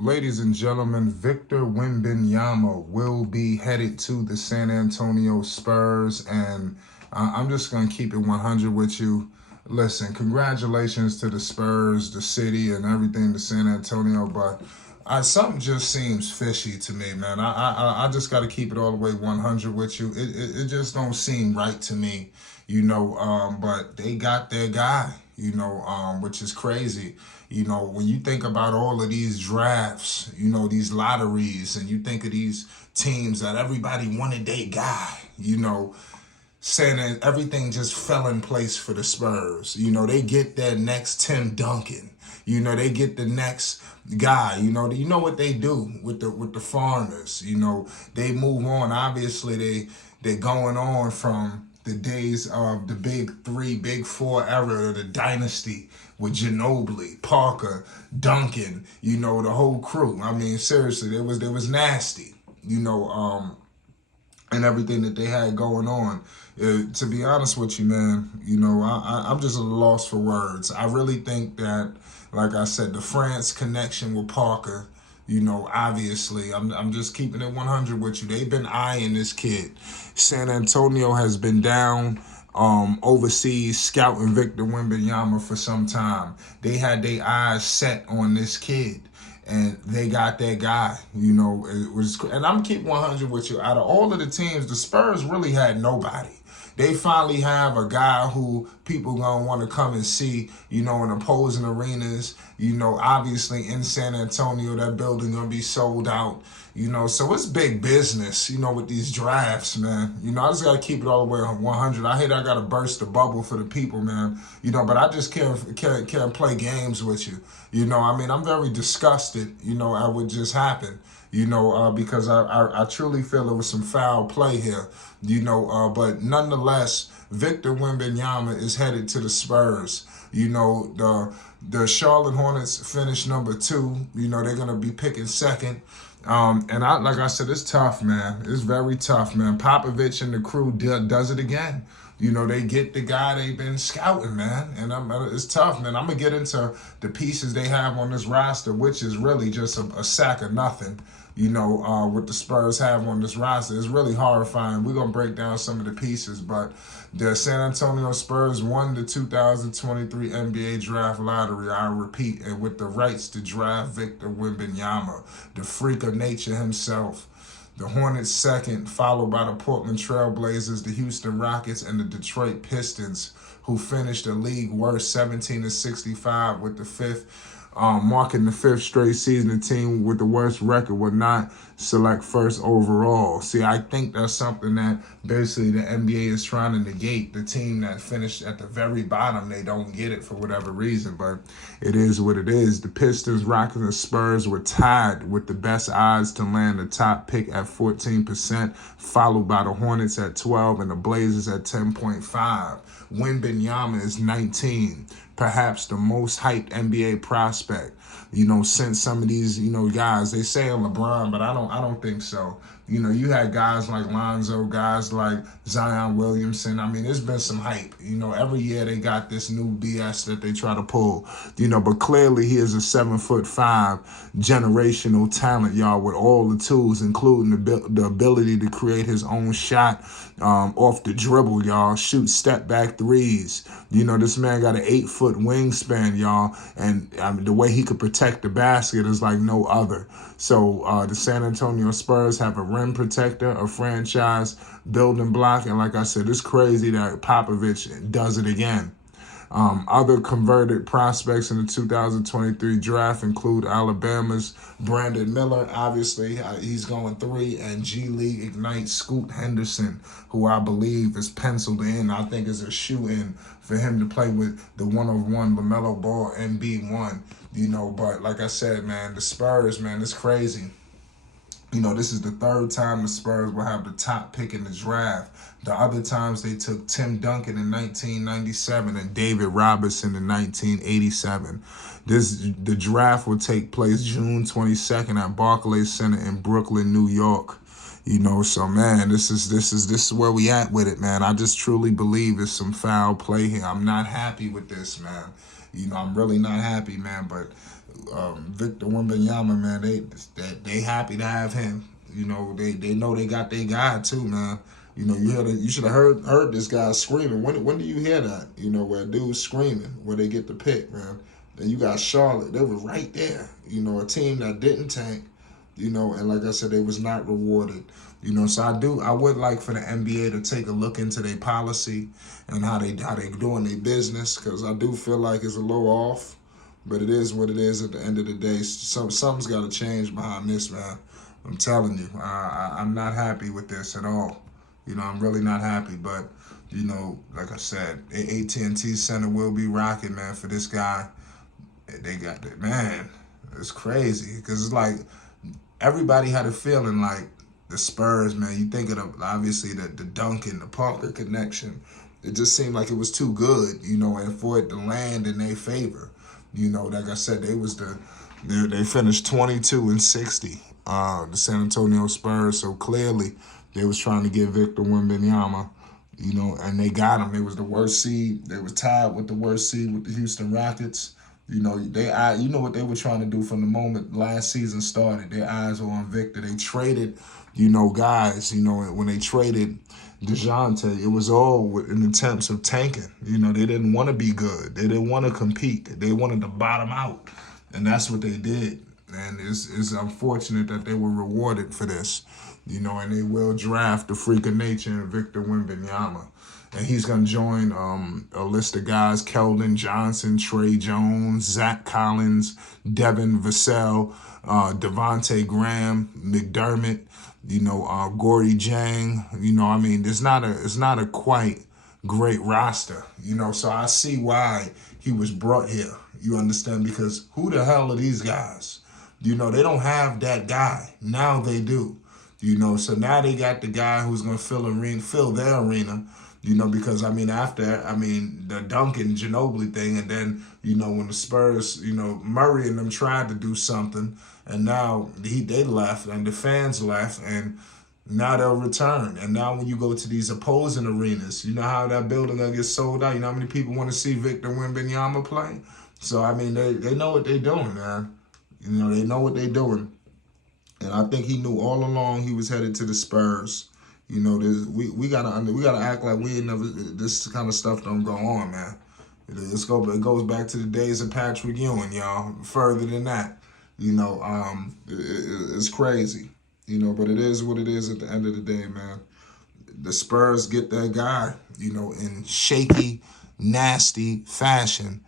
Ladies and gentlemen, Victor Wembanyama will be headed to the San Antonio Spurs, and I'm just going to keep it 100 with you. Listen, congratulations to the Spurs, the city, and everything to San Antonio, but something just seems fishy to me, man. I just got to keep it all the way 100 with you. It just don't seem right to me, but they got their guy, which is crazy. When you think about all of these drafts, these lotteries, and you think of these teams that everybody wanted their guy, saying that everything just fell in place for the Spurs. They get their next Tim Duncan. They get the next guy. You know what they do with the foreigners. They move on. Obviously, they're going on from the days of the big three, big four era of the dynasty with Ginobili, Parker, Duncan, the whole crew. I mean, seriously, there was nasty, and everything that they had going on. To be honest with you, man, I'm just at a loss for words. I really think that, like I said, the France connection with Parker, obviously, I'm just keeping it 100 with you. They've been eyeing this kid. San Antonio has been down overseas scouting Victor Wembanyama for some time. They had their eyes set on this kid, and they got that guy. It was, and I'm keeping 100 with you. Out of all of the teams, the Spurs really had nobody. They finally have a guy who people gonna want to come and see, in opposing arenas. Obviously in San Antonio, that building gonna be sold out. So it's big business, with these drafts, man. I just gotta keep it all the way on 100. I hate I gotta burst the bubble for the people, man. But I just can't play games with you. I'm very disgusted, at what just happened. Because I truly feel there was some foul play here, but nonetheless, Victor Wembanyama is headed to the Spurs. The Charlotte Hornets finished number 2. They're going to be picking second. Like I said, it's tough, man. It's very tough, man. Popovich and the crew does it again. They get the guy they've been scouting, man. And it's tough, man. I'm going to get into the pieces they have on this roster, which is really just a sack of nothing. What the Spurs have on this roster is really horrifying. We're going to break down some of the pieces, but the San Antonio Spurs won the 2023 NBA Draft Lottery, I repeat, and with the rights to draft Victor Wembanyama, the freak of nature himself. The Hornets second, followed by the Portland Trail Blazers, the Houston Rockets, and the Detroit Pistons, who finished the league worst 17-65 with the fifth. Marking the 5th straight season, the team with the worst record would not select first overall. See, I think that's something that basically the NBA is trying to negate. The team that finished at the very bottom, they don't get it for whatever reason, but it is what it is. The Pistons, Rockets, and Spurs were tied with the best odds to land the top pick at 14%, followed by the Hornets at 12 and the Blazers at 10.5. Wembanyama is 19. Perhaps the most hyped NBA prospect, since some of these, guys, they say LeBron, but I don't think so. You had guys like Lonzo, guys like Zion Williamson. I mean, there's been some hype. Every year they got this new BS that they try to pull. But clearly he is a 7'5" generational talent, y'all, with all the tools, including the ability to create his own shot off the dribble, y'all. Shoot step back threes. This man got an 8-foot wingspan, y'all, and the way he could protect the basket is like no other. So the San Antonio Spurs have a rim protector, a franchise building block, and like I said, it's crazy that Popovich does it again. Other converted prospects in the 2023 draft include Alabama's Brandon Miller. Obviously, he's going 3, and G League Ignite Scoot Henderson, who I believe is penciled in. I think is a shoe-in for him to play with the one-on-one LaMelo Ball MB1. But like I said, man, the Spurs, man, it's crazy. This is the 3rd time the Spurs will have the top pick in the draft. The other times they took Tim Duncan in 1997 and David Robinson in 1987. The draft will take place June 22nd at Barclays Center in Brooklyn, New York. So man, this is where we at with it, man. I just truly believe it's some foul play here. I'm not happy with this, man. I'm really not happy, man. But Victor Wembanyama, man, they happy to have him. You know, they know they got their guy too, man. You know, you should have heard this guy screaming. When do you hear that? You know, where dude's screaming where they get the pick, man. Then you got Charlotte. They were right there. You know, a team that didn't tank. You know, and like I said, they was not rewarded. You know, so I would like for the NBA to take a look into their policy and how they doing their business, because I do feel like it's a little off. But it is what it is at the end of the day. Something's got to change behind this, man. I'm telling you, I'm not happy with this at all. You know, I'm really not happy. But, you know, like I said, AT&T Center will be rocking, man, for this guy. They got that, man. It's crazy because it's like everybody had a feeling like the Spurs, man. You think of obviously the Duncan, the Parker connection. It just seemed like it was too good, you know, and for it to land in their favor. You know, like I said, they finished 22-60, the San Antonio Spurs. So clearly, they was trying to get Victor Wembanyama, you know, and they got him. It was the worst seed. They was tied with the worst seed with the Houston Rockets. You know, you know what they were trying to do from the moment last season started. Their eyes were on Victor. They traded, you know, guys. You know, when they traded DeJounte, it was all in attempts of tanking. You know, they didn't want to be good. They didn't want to compete. They wanted to bottom out, and that's what they did. And it's unfortunate that they were rewarded for this. You know, and they will draft the freak of nature in Victor Wembanyama. And he's going to join a list of guys: Keldon Johnson, Trey Jones, Zach Collins, Devin Vassell, Devontae Graham, McDermott, you know, Gordy Jang. You know, I mean, it's not a quite great roster, you know, so I see why he was brought here. You understand? Because who the hell are these guys? You know, they don't have that guy. Now they do. You know, so now they got the guy who's going to fill their arena. You know, because, the Duncan Ginobili thing, and then, you know, when the Spurs, you know, Murray and them tried to do something, and now they left, and the fans left, and now they'll return. And now when you go to these opposing arenas, you know how that building gonna get sold out? You know how many people want to see Victor Wembanyama play? So, I mean, they know what they're doing, man. You know, they know what they're doing. And I think he knew all along he was headed to the Spurs. You know, we gotta act like we ain't never, this kind of stuff don't go on, man. It goes back to the days of Patrick Ewing, y'all. Further than that, you know, it's crazy, you know. But it is what it is at the end of the day, man. The Spurs get that guy, you know, in shaky, nasty fashion.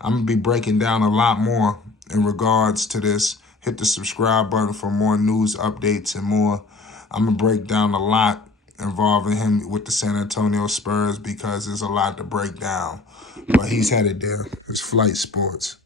I'm gonna be breaking down a lot more in regards to this. Hit the subscribe button for more news updates and more. I'm going to break down a lot involving him with the San Antonio Spurs because there's a lot to break down. But he's headed there. It's Flight Sports.